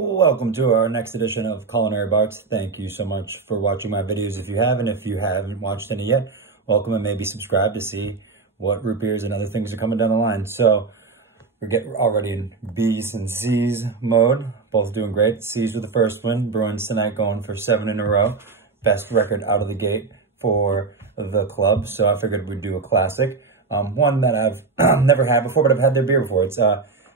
Welcome to our next edition of Culinary Bites. Thank you so much for watching my videos. If you haven't watched any yet, welcome and maybe subscribe to see what root beers and other things are coming down the line. So we're already in B's and C's mode, both doing great. C's with the first win, Bruins tonight going for 7 in a row. Best record out of the gate for the club. So I figured we'd do a classic. One that I've never had before, but I've had their beer before. It's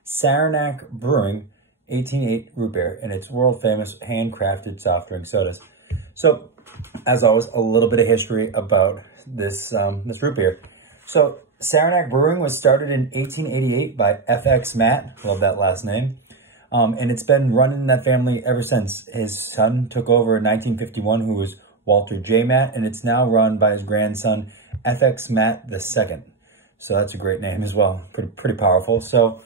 Saranac Brewing 18.8 root beer, and it's world famous handcrafted soft drink sodas. So, as always, a little bit of history about this this root beer. So, Saranac Brewing was started in 1888 by FX Matt, love that last name, and it's been running in that family ever since. His son took over in 1951, who was Walter J. Matt, and it's now run by his grandson, FX Matt II. So that's a great name as well, pretty powerful. So,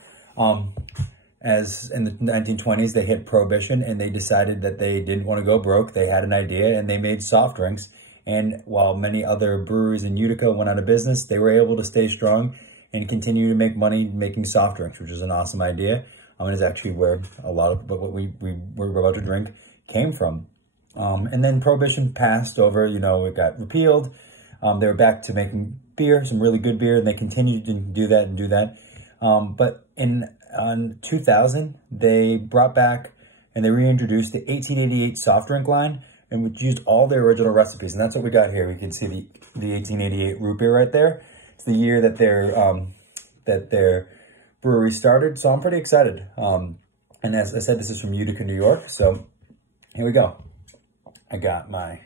as in the 1920s, they hit Prohibition and they decided that they didn't want to go broke. They had an idea and they made soft drinks. And while many other breweries in Utica went out of business, they were able to stay strong and continue to make money making soft drinks, which is an awesome idea. And it's actually where a lot of what we're about to drink came from. And then Prohibition passed over, it got repealed. They were back to making beer, some really good beer, and they continued to do that. But on 2000, they brought back and they reintroduced the 1888 soft drink line, and which used all their original recipes. And that's what we got here. We can see the 1888 root beer right there. It's the year that their brewery started. So I'm pretty excited. And as I said, this is from Utica, New York. So here we go. I got my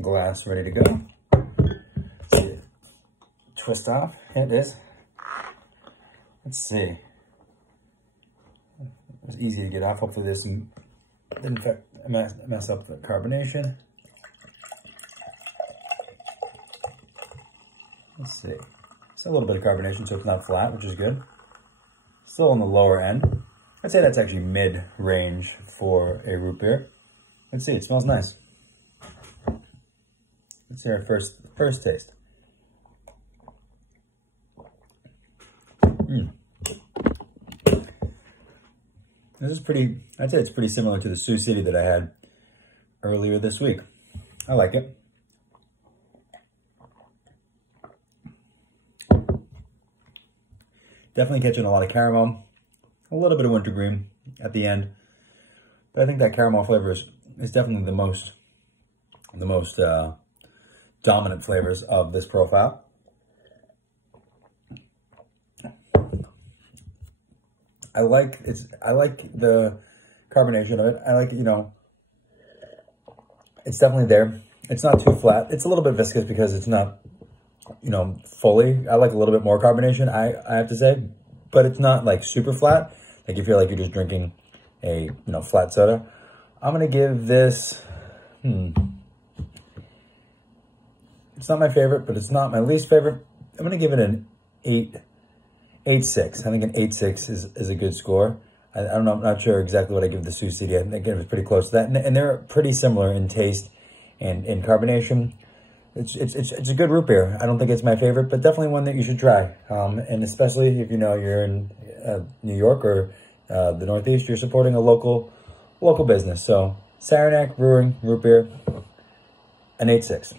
glass ready to go. Let's see. Twist off. Here it is. Let's see. It was easy to get off. Hopefully this didn't mess up the carbonation. Let's see. It's a little bit of carbonation, so it's not flat, which is good. Still on the lower end. I'd say that's actually mid-range for a root beer. Let's see. It smells nice. Let's hear our first taste. This is I'd say it's pretty similar to the Sioux City that I had earlier this week. I like it. Definitely catching a lot of caramel, a little bit of wintergreen at the end. But I think that caramel flavor is definitely the most dominant flavors of this profile. I like the carbonation of it. I like, it's definitely there. It's not too flat. It's a little bit viscous because it's not, fully. I like a little bit more carbonation, I have to say, but it's not like super flat. Like you feel like you're just drinking a, flat soda. I'm going to give this, it's not my favorite, but it's not my least favorite. I'm going to give it an 8.6. I think an 8.6 is a good score. I don't know. I'm not sure exactly what I give the Sioux City. I think it was pretty close to that. And they're pretty similar in taste and in carbonation. It's a good root beer. I don't think it's my favorite, but definitely one that you should try. And especially if you're in New York or the Northeast, you're supporting a local business. So Saranac Brewing root beer, an 8.6.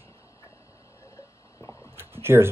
Cheers.